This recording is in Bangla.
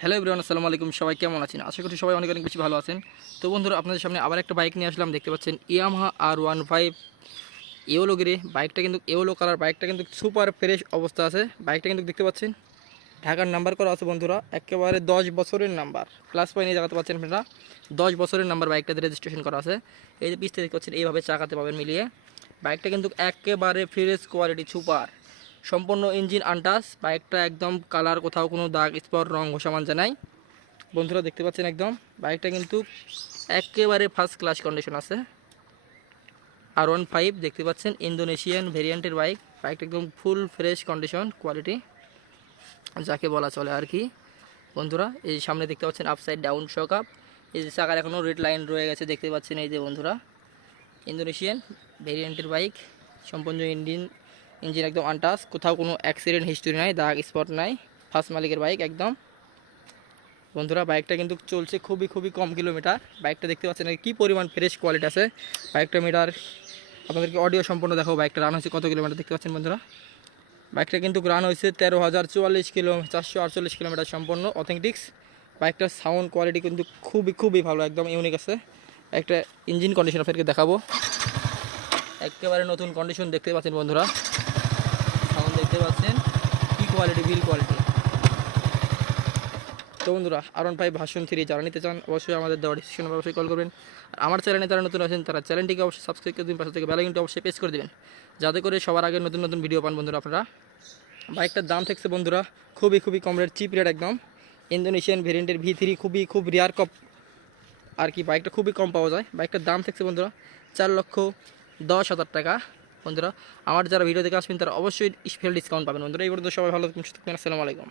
হ্যালো এভরিওয়ান, আসসালামু আলাইকুম। সবাই কেমন আছেন? আশা করি সবাই অনেক অনেক বেশি ভালো আছেন। তো বন্ধুরা, আপনাদের সামনে আবার একটা বাইক নিয়ে আসলাম। দেখতে পাচ্ছেন ইয়ামাহা আর ওয়ান ফাইভ এওলো গিরে বাইকটা কিন্তু এওলো কালার বাইকটা কিন্তু সুপার ফ্রেশ অবস্থা আছে। বাইকটা কিন্তু দেখতে পাচ্ছেন, ঢাকার নাম্বার করা আছে বন্ধুরা, একেবারে দশ বছরের নাম্বার প্লাস পয়েন্ট জায়গাতে পাচ্ছেন আপনারা, দশ বছরের নাম্বার বাইকটাতে রেজিস্ট্রেশন করা আছে। এই যে পিছতে দেখতে পাচ্ছেন, এইভাবে চাকাতে পাবেন মিলিয়ে। বাইকটা কিন্তু একেবারে ফ্রেশ কোয়ালিটি সুপার সম্পূর্ণ ইঞ্জিন আনটাস বাইকটা একদম কালার কোথাও কোনো দাগ, স্পট, রং ঘষামান নাই বন্ধুরা দেখতে পাচ্ছেন একদম, বাইকটা কিন্তু একেবারে ফার্স্ট ক্লাস কন্ডিশন আছে। আর ওয়ান ফাইভ দেখতে পাচ্ছেন ইন্দোনেশিয়ান ভেরিয়েন্টের বাইক। বাইকটা একদম ফুল ফ্রেশ কন্ডিশন কোয়ালিটি যাকে বলা চলে আর কি। বন্ধুরা, এই যে সামনে দেখতে পাচ্ছেন আপসাইড ডাউন শক আপ এই যে চাকার এখনও রেড লাইন রয়ে গেছে, দেখতে পাচ্ছেন এই যে বন্ধুরা। ইন্দোনেশিয়ান ভেরিয়েন্টের বাইক, সম্পূর্ণ ইঞ্জিন ইঞ্জিন একদম আনটাস কোথাও কোনো অ্যাক্সিডেন্ট হিস্টোরি নাই, দাগ স্পট নাই ফার্স্ট মালিকের বাইক একদম। বন্ধুরা বাইকটা কিন্তু চলছে খুবই খুবই কম কিলোমিটার বাইকটা দেখতে পাচ্ছেন কী পরিমাণ ফ্রেশ কোয়ালিটি আছে। বাইকটা মিটার আপনাদেরকে অডিও সম্পূর্ণ দেখো বাইকটা রান হয়েছে কত কিলোমিটার দেখতে পাচ্ছেন বন্ধুরা? বাইকটা কিন্তু রান হয়েছে তেরো হাজার চুয়াল্লিশ কিলো চারশো আটচল্লিশ কিলোমিটার সম্পন্ন অথেন্টিক্স বাইকটার সাউন্ড কোয়ালিটি কিন্তু খুবই খুবই ভালো, একদম ইউনিক আছে। একটা ইঞ্জিন কন্ডিশন আপনাদেরকে দেখাবো। একেবারে নতুন কন্ডিশন দেখতে পাচ্ছেন বন্ধুরা সাউন্ড দেখতে পাচ্ছেন কি কোয়ালিটি বিল কোয়ালিটি তো বন্ধুরা আরন ফাইভ ভাষণ থ্রি যারা নিতে চান, অবশ্যই আমাদের দেওয়া ডিসিশন অবশ্যই কল করবেন। আর আমার চ্যানেলে যারা নতুন আছেন, তারা চ্যানেলটিকে অবশ্যই সাবস্ক্রাইব করে দিন পাশে থেকে বেলাইনটা অবশ্যই পেস করে দেবেন। যাতে করে সবার আগে নতুন নতুন ভিডিও পান বন্ধুরা আপনারা। বাইকটার দাম থাকছে বন্ধুরা, খুবই খুবই কম রেট চিপ রেট একদম। ইন্দোনেশিয়ান ভেরিয়েন্টের ভি থ্রি খুবই খুব রেয়ার কপ আর কি বাইকটা খুবই কম পাওয়া যায়। বাইকটার দাম থাকছে বন্ধুরা, চার লক্ষ দশ হাজার টাকা। বন্ধুরা, আমার যারা ভিডিও দেখে আসবেন, তারা অবশ্যই স্পেশাল ডিসকাউন্ট পাবেন। বন্ধুরা, এই পর্যন্ত সবাই ভালো থাকবেন, সুস্থ থাকবেন, আসসালামু আলাইকুম।